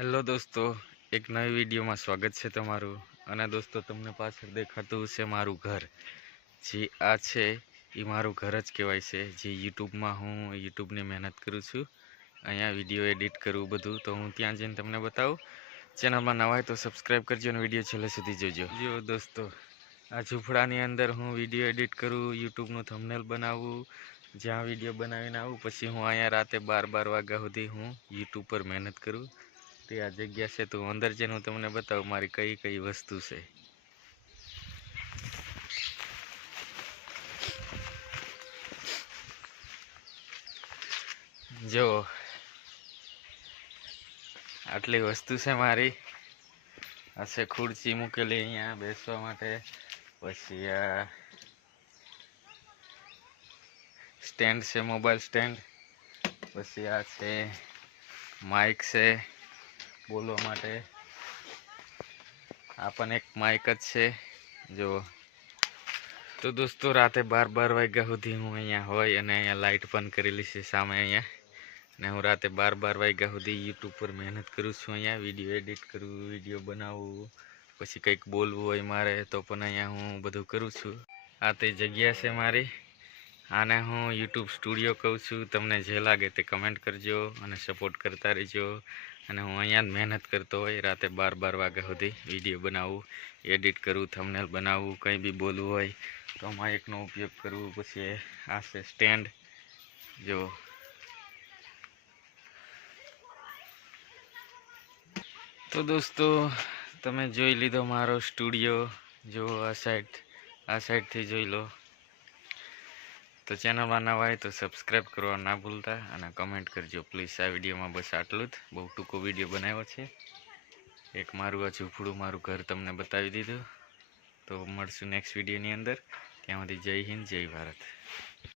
Hello દોસ્તો, એક નવી વિડીયોમાં સ્વાગત છે તમારું. અને દોસ્તો, તમને પાછળ દેખાતું છે મારું ઘર. જે આ છે એ મારું ઘર જ કહેવાય છે. જે યુટ્યુબમાં હું યુટ્યુબની મહેનત કરું છું. અહીંયા વીડિયો એડિટ કરું બધું. તો હું ત્યાં જઈને તમને બતાવું. ચેનલમાં નવા હોય તો સબસ્ક્રાઈબ કરજો અને વીડિયો છેલ્લે સુધી જોજો. જો દોસ્તો, આ ઝૂંપડાની અંદર હું વીડિયો એડિટ કરું, યુટ્યુબનું થંબનેલ બનાવું, જ્યાં વીડિયો બનાવીને આવું. પછી હું અહીંયા રાતે બાર બાર વાગ્યા સુધી હું યુટ્યુબ પર મહેનત કરું. તે આ જગ્યા છે તો અંદર જઈને હું તમને બતાવું મારી કઈ કઈ વસ્તુ છે. જો, આટલી વસ્તુ છે મારી. આ છે ખુરશી મૂકેલી અહીંયા બેસવા માટે. પછી આ સ્ટેન્ડ છે, મોબાઈલ સ્ટેન્ડ. પછી આ છે માઇક છે. બોલવા માટે. આ પણ એક માઇક જ છે. જો. તો દોસ્તો, રાતે બાર બાર વાગ્યા સુધી હું અહીંયા હોય અને અહીંયા લાઇટ પણ કરેલી છે સામે અહીંયા. અને હું રાતે બાર બાર વાગ્યા સુધી યુટ્યુબ પર મહેનત કરું છું અહીંયા. વીડિયો એડિટ કરું વીડિયો બનાવવું પછી કંઈક બોલવું હોય મારે તો પણ અહીંયા હું બધું કરું છું. આ તે જગ્યા છે મારી. આને હું યુટ્યુબ સ્ટુડિયો કહું છું. તમને જે લાગે તે કમેન્ટ કરજો અને સપોર્ટ કરતા રહેજો. અને હું અહીંયા જ મહેનત કરતો હોય, રાતે બાર બાર વાગ્યા સુધી વીડિયો બનાવવું એડિટ કરું થમનેલ બનાવવું કંઈ બી બોલવું હોય, તો માઇકનો ઉપયોગ કરવું પછી આ છે સ્ટેન્ડ જો. તો દોસ્તો, તમે જોઈ લીધો મારો સ્ટુડિયો. જો આ સાઈડ આ સાઈડથી જોઈ લો. તો ચેનલમાં નવા હોય તો સબસ્ક્રાઈબ કરવા ના ભૂલતા અને કમેન્ટ કરજો. પ્લીઝ આ વિડીયોમાં બસ આટલું જ. બહુ ટૂંકો વીડિયો બનાવ્યો છે. એક મારું આ ઝૂંપડું, મારું ઘર તમને બતાવી દીધું. તો મળશું નેક્સ્ટ વિડીયોની અંદર. ત્યાં જય હિન્દ, જય ભારત.